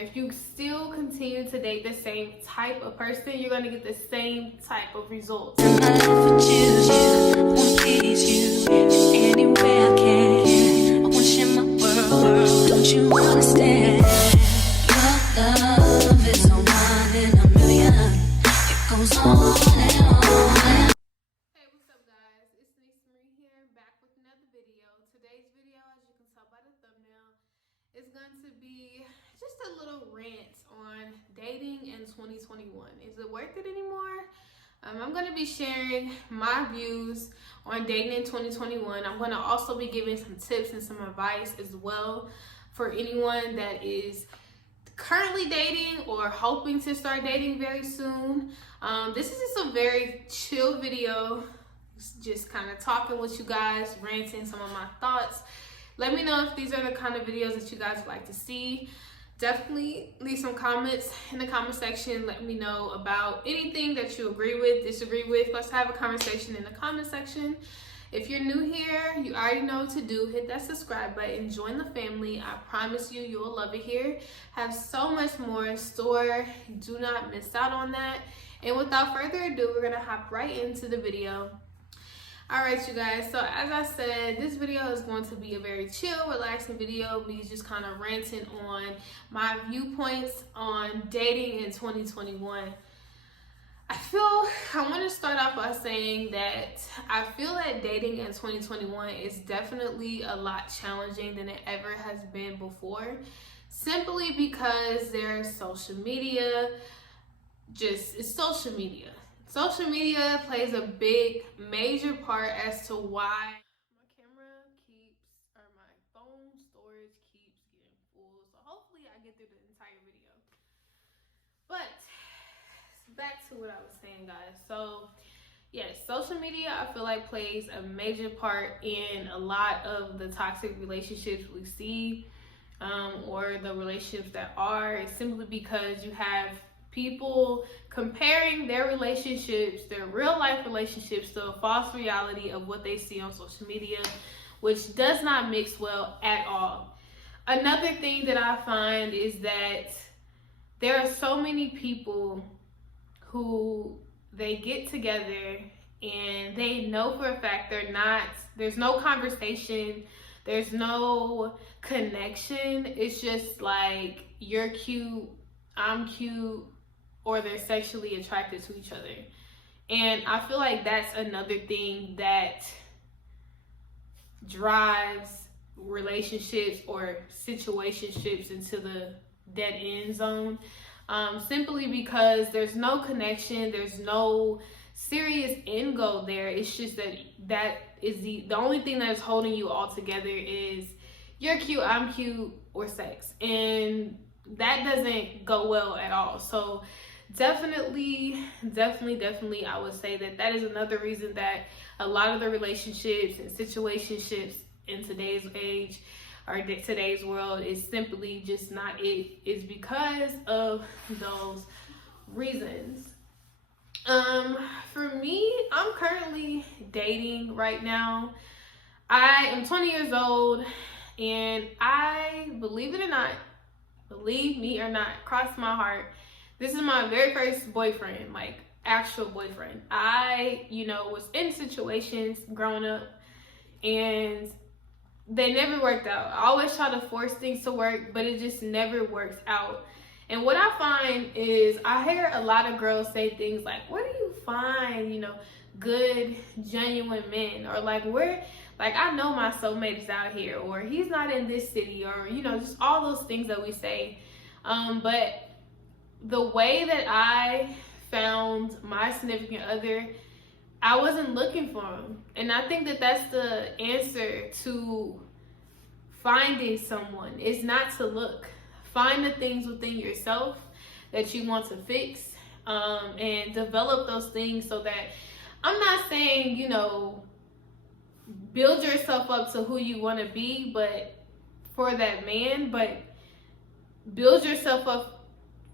If you still continue to date the same type of person, you're going to get the same type of results. Denise.Marieee here, back with another video. Today's video, as you can tell by the thumbnail, is going to be just a little rant on dating in 2021. Is it worth it anymore? I'm going to be sharing my views on dating in 2021. I'm going to also be giving some tips and some advice as well for anyone that is currently dating or hoping to start dating very soon. This is just a very chill video, just kind of talking with you guys, ranting some of my thoughts. Let me know if these are the kind of videos that you guys would like to see. Definitely leave some comments in the comment section. Let me know about anything that you agree with, disagree with. Let's have a conversation in the comment section. If you're new here, you already know what to do. Hit that subscribe button, join the family. I promise you, you'll love it here. Have so much more in store. Do not miss out on that. And without further ado, we're gonna hop right into the video. All right, you guys, so as I said, this video is going to be a very chill, relaxing video. Me just kind of ranting on my viewpoints on dating in 2021. I want to start off by saying that I feel that dating in 2021 is definitely a lot challenging than it ever has been before, simply because there's social media. It's social media. Social media plays a big, major part as to why my phone storage keeps getting full. So hopefully I get through the entire video. But back to what I was saying, guys. So yes, social media I feel like plays a major part in a lot of the toxic relationships we see, or the relationships that are. It's simply because you have people comparing their relationships, their real life relationships, to a false reality of what they see on social media, which does not mix well at all. Another thing that I find is that there are so many people who they get together and they know for a fact there's no conversation, there's no connection. It's just like, you're cute, I'm cute, or they're sexually attracted to each other. And I feel like that's another thing that drives relationships or situationships into the dead end zone, simply because there's no connection, there's no serious end goal there. It's just that is the only thing that is holding you all together is you're cute, I'm cute, or sex. And that doesn't go well at all. So definitely I would say that is another reason that a lot of the relationships and situationships in today's age or today's world is simply just not it. Is because of those reasons. For me, I'm currently dating right now. I am 20 years old, and I, believe me or not, cross my heart, this is my very first boyfriend, like actual boyfriend. I, was in situations growing up and they never worked out. I always try to force things to work, but it just never works out. And what I find is I hear a lot of girls say things like, where do you find, good, genuine men? Or like, I know my soulmate is out here, or he's not in this city, or, just all those things that we say. But the way that I found my significant other, I wasn't looking for him. And I think that that's the answer to finding someone, is not to look. Find the things within yourself that you want to fix, and develop those things so that, I'm not saying, build yourself up to who you want to be, but for that man, but build yourself up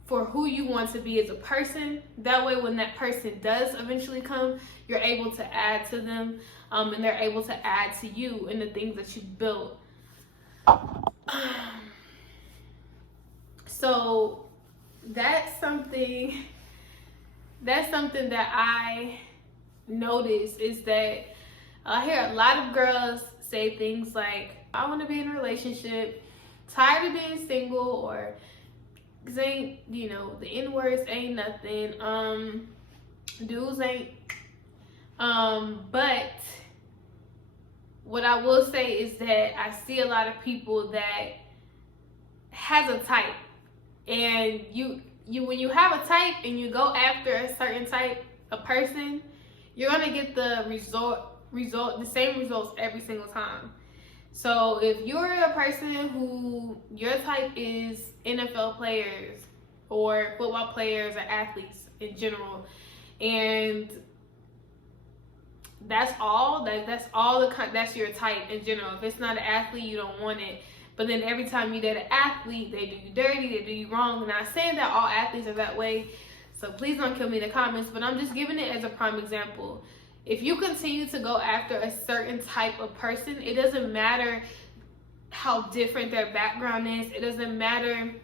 for who you want to be as a person. That way, when that person does eventually come, you're able to add to them, and they're able to add to you and the things that you built. So that's something that I notice, is that I hear a lot of girls say things like, I want to be in a relationship, tired of being single, or cause ain't, the N-words ain't nothing, dudes ain't, but what I will say is that I see a lot of people that has a type, and you when you have a type and you go after a certain type of person, you're gonna get the the same results every single time. So if you're a person who your type is NFL players or football players or athletes in general, and that's your type in general. If it's not an athlete, you don't want it. But then every time you date an athlete, they do you dirty, they do you wrong. I'm not saying that all athletes are that way, so please don't kill me in the comments, but I'm just giving it as a prime example. If you continue to go after a certain type of person, it doesn't matter how different their background is. It doesn't matter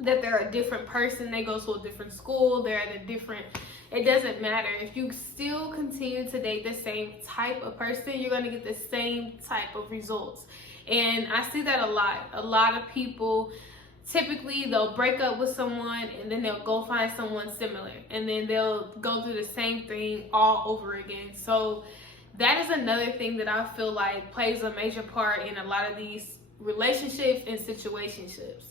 that they're a different person, they go to a different school, they're at a different... It doesn't matter. If you still continue to date the same type of person, you're going to get the same type of results. And I see that a lot. A lot of people, typically, they'll break up with someone and then they'll go find someone similar. And then they'll go through the same thing all over again. So that is another thing that I feel like plays a major part in a lot of these relationships and situationships.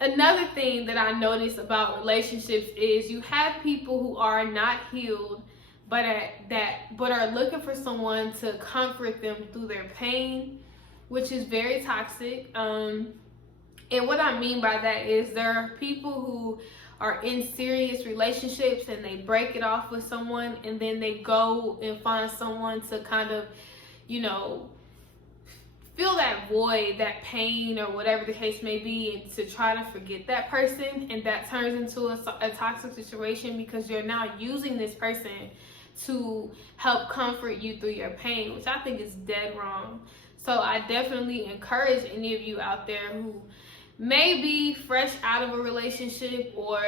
Another thing that I notice about relationships is you have people who are not healed, but are looking for someone to comfort them through their pain, which is very toxic. And what I mean by that is there are people who are in serious relationships and they break it off with someone, and then they go and find someone to kind of, feel that void, that pain, or whatever the case may be, and to try to forget that person. And that turns into a toxic situation, because you're now using this person to help comfort you through your pain, which I think is dead wrong. So I definitely encourage any of you out there who may be fresh out of a relationship, or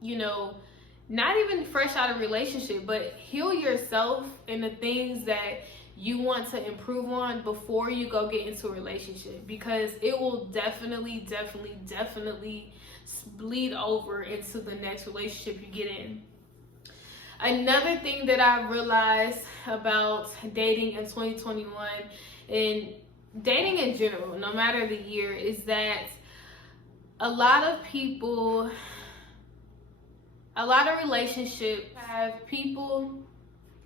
not even fresh out of a relationship, but heal yourself in the things that you want to improve on before you go get into a relationship, because it will definitely bleed over into the next relationship you get in. Another thing that I realized about dating in 2021 and dating in general, no matter the year, is that a lot of relationships have people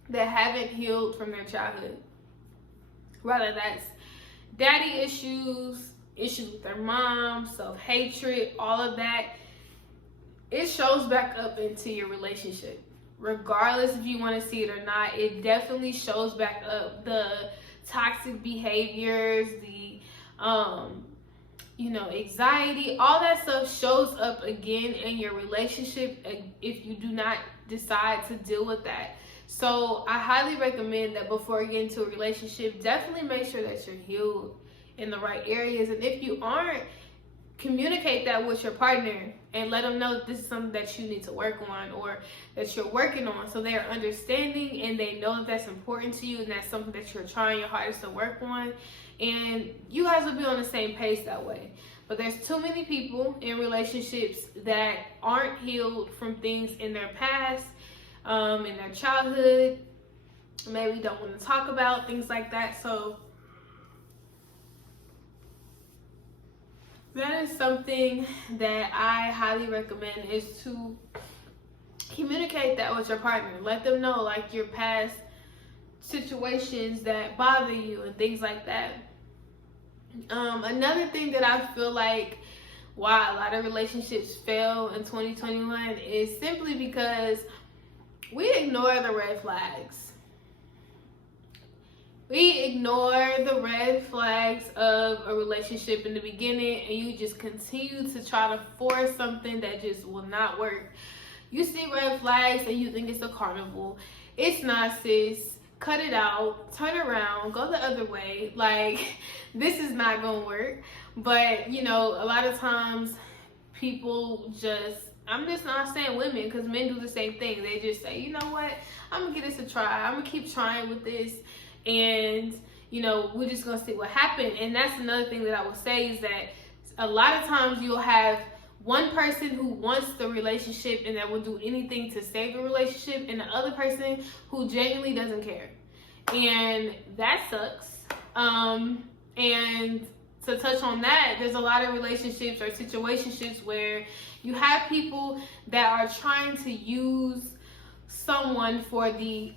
that haven't healed from their childhood. Whether that's daddy issues with their mom, self-hatred, all of that, it shows back up into your relationship. Regardless if you want to see it or not, it definitely shows back up. The toxic behaviors, the anxiety, all that stuff shows up again in your relationship if you do not decide to deal with that. So I highly recommend that before you get into a relationship, definitely make sure that you're healed in the right areas. And if you aren't, communicate that with your partner and let them know that this is something that you need to work on, or that you're working on, so they're understanding and they know that that's important to you and that's something that you're trying your hardest to work on, and you guys will be on the same page that way. But there's too many people in relationships that aren't healed from things in their past, in their childhood, maybe don't want to talk about things like that. So that is something that I highly recommend, is to communicate that with your partner. Let them know like your past situations that bother you and things like that. Another thing that I feel like why a lot of relationships fail in 2021 is simply because we ignore the red flags. We ignore the red flags of a relationship in the beginning, and you just continue to try to force something that just will not work. You see red flags and you think it's a carnival. It's not, sis. Cut it out, turn around, go the other way. Like, this is not gonna work. But a lot of times people I'm just not saying women, because men do the same thing. They just say, you know what, I'm gonna give this a try, I'm gonna keep trying with this, and you know, we're just gonna see what happens. And that's another thing that I would say, is that a lot of times you'll have one person who wants the relationship and that will do anything to save the relationship, and the other person who genuinely doesn't care, and that sucks. And to touch on that, there's a lot of relationships or situationships where you have people that are trying to use someone for the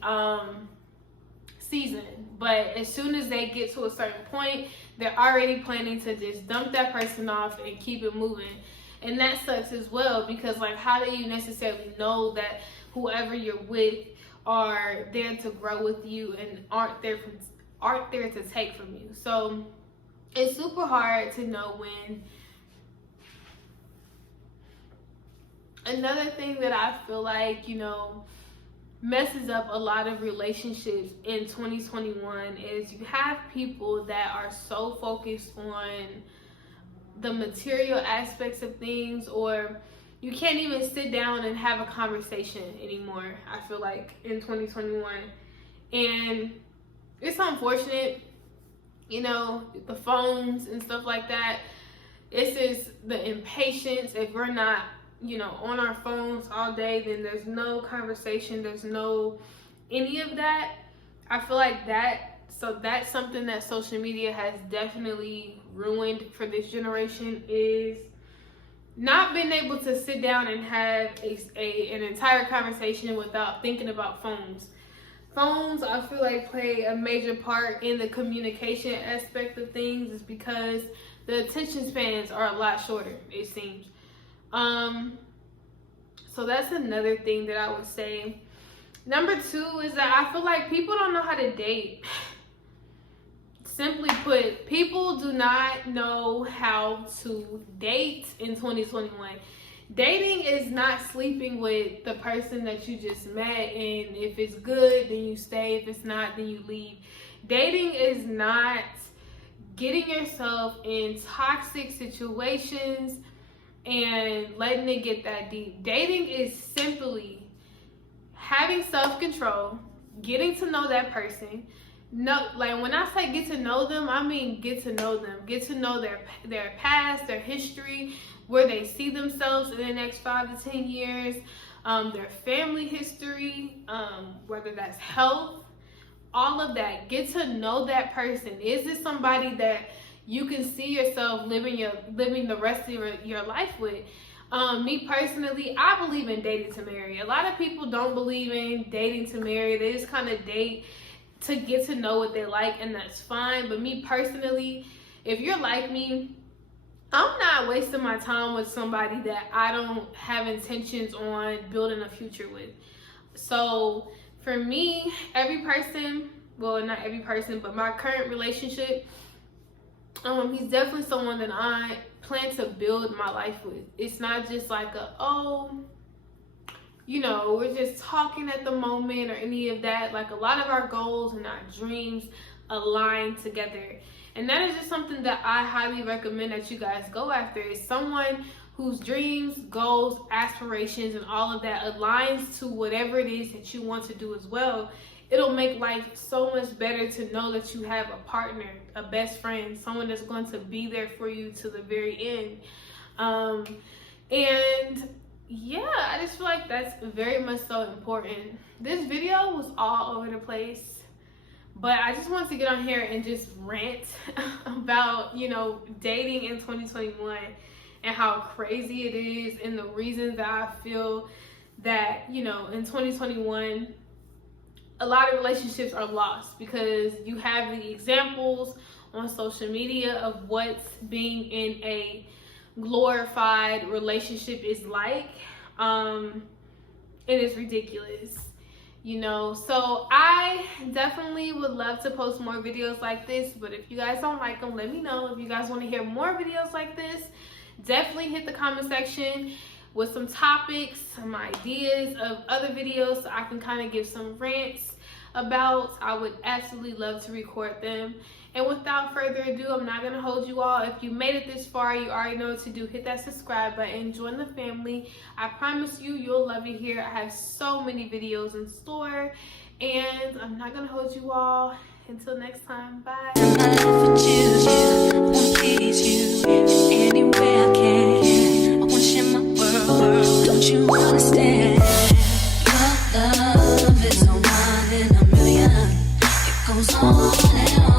season, but as soon as they get to a certain point, they're already planning to just dump that person off and keep it moving. And that sucks as well, because like, how do you necessarily know that whoever you're with are there to grow with you and aren't there to take from you? So it's super hard to know when. Another thing that I feel like, you know, messes up a lot of relationships in 2021 is you have people that are so focused on the material aspects of things, or you can't even sit down and have a conversation anymore, I feel like, in 2021. And it's unfortunate, you know, the phones and stuff like that. It's just the impatience. If we're not, you know, on our phones all day, then there's no conversation, there's no any of that. I feel like that's something that social media has definitely ruined for this generation, is not being able to sit down and have an entire conversation without thinking about phones. Phones, I feel like, play a major part in the communication aspect of things, is because the attention spans are a lot shorter, it seems. So that's another thing that I would say. Number 2 is that I feel like people don't know how to date. Simply put, people do not know how to date in 2021. Dating is not sleeping with the person that you just met, and if it's good, then you stay. If it's not, then you leave. Dating is not getting yourself in toxic situations and letting it get that deep. Dating is simply having self-control, getting to know that person. No, like when I say get to know them, I mean get to know them. Get to know their past, their history, where they see themselves in the next 5 to 10 years, their family history, whether that's health, all of that. Get to know that person. Is this somebody that you can see yourself living the rest of your life with? Me personally, I believe in dating to marry. A lot of people don't believe in dating to marry. They just kind of date to get to know what they like, and that's fine. But me personally, if you're like me, I'm not wasting my time with somebody that I don't have intentions on building a future with. So for me, every person, well, not every person, but my current relationship, he's definitely someone that I plan to build my life with. It's not just like you know, we're just talking at the moment or any of that. Like, a lot of our goals and our dreams align together. And that is just something that I highly recommend that you guys go after, is someone whose dreams, goals, aspirations, and all of that aligns to whatever it is that you want to do as well. It'll make life so much better to know that you have a partner, a best friend, someone that's going to be there for you to the very end. And yeah, I just feel like that's very much so important. This video was all over the place, but I just wanted to get on here and just rant about, you know, dating in 2021 and how crazy it is, and the reasons that I feel that, you know, in 2021 a lot of relationships are lost, because you have the examples on social media of what's being in a glorified relationship is like. It is ridiculous, you know. So I definitely would love to post more videos like this, but if you guys don't like them, let me know. If you guys want to hear more videos like this, definitely hit the comment section with some topics, some ideas of other videos, so I can kind of give some rants. about, I would absolutely love to record them. And without further ado, I'm not gonna hold you all. If you made it this far, you already know what to do. Hit that subscribe button, join the family. I promise you, you'll love it here. I have so many videos in store, and I'm not gonna hold you all. Until next time, bye. Don't you understand? Your love is a one in a million. It goes on and on.